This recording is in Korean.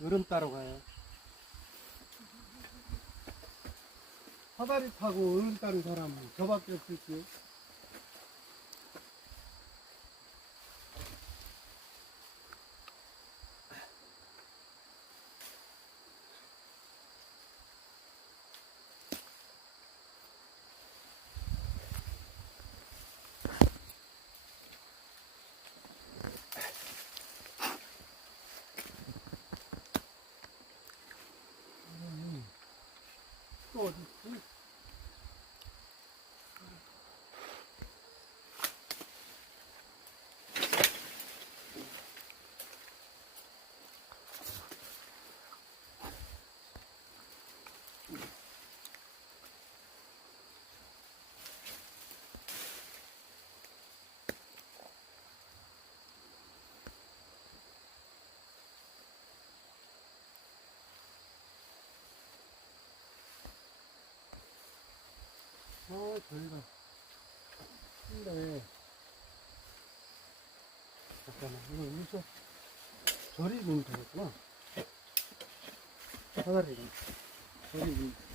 여름 따러 가요. 사다리 타고 여름 따는 사람은 저밖에 없을지요. 또 어디 있지? 저희가 근데 잠깐만 이거 여기서 저리 놓으면 되겠구나. 사다리 저리 놓으면